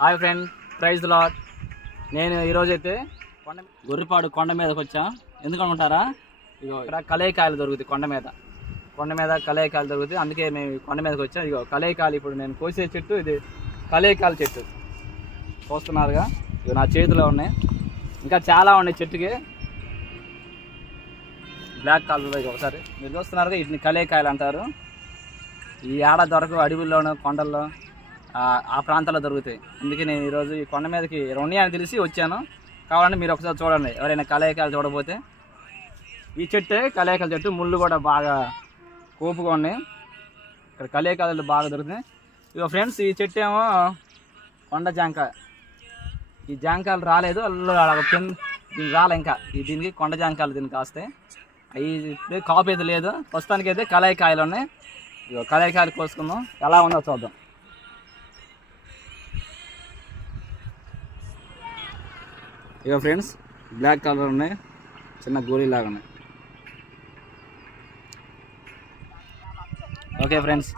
Hi friend, praise lot. నేను ఈరోజైతే గొర్రెపాడు కొండ మీదకి వచ్చా. ఎందుకు అనుకుంటారా? ఇగో ఇక్కడ కలేకాయలు దొరుకుతాయి. కొండ మీద కలేకాయలు దొరుకుతాయి. అందుకే మేము కొండ మీదకి వచ్చాం. ఇగో కలేకాయలు ఇప్పుడు నేను కోసే చెట్టు ఇది కలేకాయల చెట్టు చూస్తున్నారుగా. ఇవి నా చేతిలో ఉన్నాయి. ఇంకా చాలా ఉన్నాయి చెట్టుకి. బ్లాక్ కలర్ ఒకసారి మీరు చూస్తున్నారుగా, వీటిని కలేకాయలు అంటారు. ఈ ఏడ దొరకవు, అడవుల్లోనూ కొండల్లో ఆ ప్రాంతాల్లో దొరుకుతాయి. అందుకే నేను ఈరోజు ఈ కొండ మీదకి ఉన్నాయని తెలిసి వచ్చాను. కావాలంటే మీరు ఒకసారి చూడండి, ఎవరైనా కలేకాయలు చూడకపోతే. ఈ చెట్టే కలేకాయల చెట్టు. ముళ్ళు కూడా బాగా కోపుగా ఉన్నాయి. ఇక్కడ కలేకాయలు బాగా దొరుకుతాయి. ఇక ఫ్రెండ్స్, ఈ చెట్టు ఏమో కొండ జాంకాయ. ఈ జాంకాయలు రాలేదు, దీనికి రాలే ఇంకా. దీనికి కొండ జాంకాయలు దీనికి కాస్తాయి. అవి కాపు అయితే లేదు. ప్రస్తుతానికి అయితే కలేకాయలు ఉన్నాయి. ఇక కలేకాయలు కోసుకుందాం, ఎలా ఉందో చూద్దాం. ఇక ఫ్రెండ్స్, బ్లాక్ కలర్ ఉన్నాయి, చిన్న గోళీలాగా ఉన్నాయి. Okay friends.